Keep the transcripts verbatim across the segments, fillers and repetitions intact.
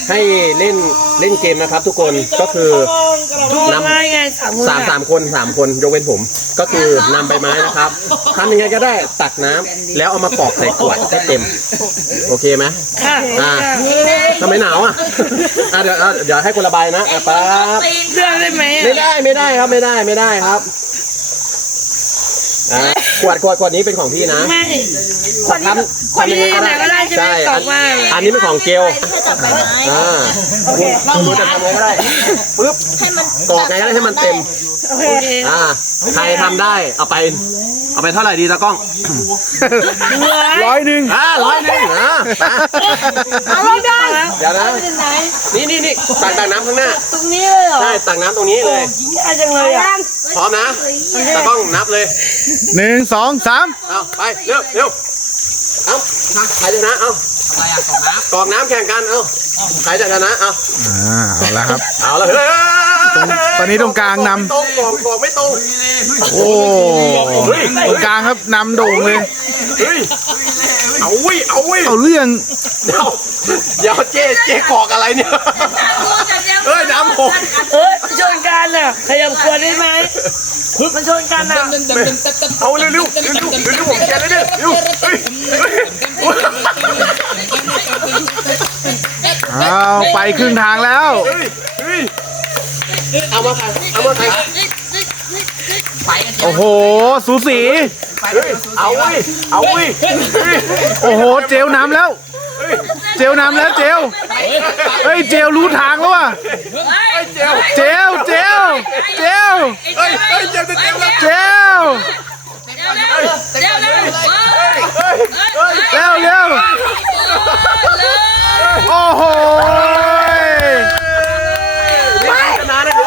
ให้เล่นเล่นเกมนะครับทุกคนก็คือนำสามสามคนสามคนยกเว้นผม ก็คือนำใบไม้นะครับทำยังไงก็ได้ตักน้ำแล้วเอามากรอกใส่ขวดให้เต็มโอเคไหมค่ะอ่าทำไมหนาวอ่ะอ่ะเดี๋ยวเดี๋ยวให้คนระบายนะอ่ะปั๊บเลือกได้ไหมไม่ได้ไม่ได้ครับไม่ได้ไม่ได้ครับอ่าขวดขวดขวดนี้เป็นของพี่นะไม่ขวดทำทำยังไงก็ได้ใช่อันนี้เป็นของเกลอ่าคุณจะทำไงก็ได้ปึ๊บกรอกไงก็ได้ให้มันเต็มอ่าใครทำได้เอาไปเอาไปเท่าไหร่ดีตากล้องร้อยหนึ่งอ่าร้อยหนึ่งอ่าเอาไม่ได้เดี๋ยวนะนี่นี่นี่ตักตักน้ำข้างหน้าตรงนี้เลยเหรอใช่ตักน้ำตรงนี้เลยง่ายจังเลยอ่ะพร้อมนะตากล้องนับเลยหนึ่งสองสามเอาไปเร็วเร็วเอาใครจะนะเอาอะไรอ่ะกรอกน้ำกรอกน้ำแข่งกันเอาใครจะชนะเอาอ่าเอาละครับเอาละเฮ้ยตอนนี้ตรงกลางนำตรงกรอกกรอกไม่ตรงโอ้ตรงกลางครับนำโด่งเลยเฮ้ยเอาวิเอาวิเอาเรื่องเดี๋ยวเดี๋ยวเจ๊เจ๊กรอกอะไรเนี่ยเฮ้ยน้ำหกเฮ้ยชนกันอ่ะขยับขวดได้ไหมมันชนกันอ่ะเอาเร็วเร็วเร็วเร็วเร็วผมแกเลยเนี่ยเร็วเฮ้ยเอาไปครึ่งทางแล้วเอามาค่ะเอามาค่ะโอ้โหสูสีเอาวิเอาวิโอ้โหเจลน้ำแล้วเจลน้ำแล้วเจลเฮ้ยเจลรู้ทางแล้วว่ะเจลเจลเจลเฮ้ยเฮ้ยเจลเจลเจลเร็วเร็วโอ้โหชนะนะครับ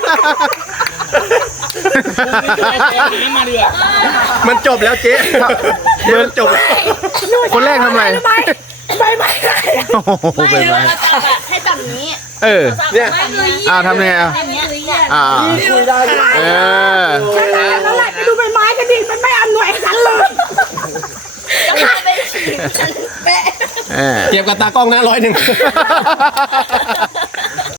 มันจบแล้วเจ๊มันจบคนแรกทำอะไรใบไม้โอ้โหใบไม้ให้แบบนี้เออเนี่ยอ่าทำไงอ่ะอ่าเออนั่นแหละไปดูใบไม้กันดิมันไม่อำนวยฉันเลยจะพาไปฉีดฉันแปะเก็บกับตากล้องนะร้อยหนึ่ง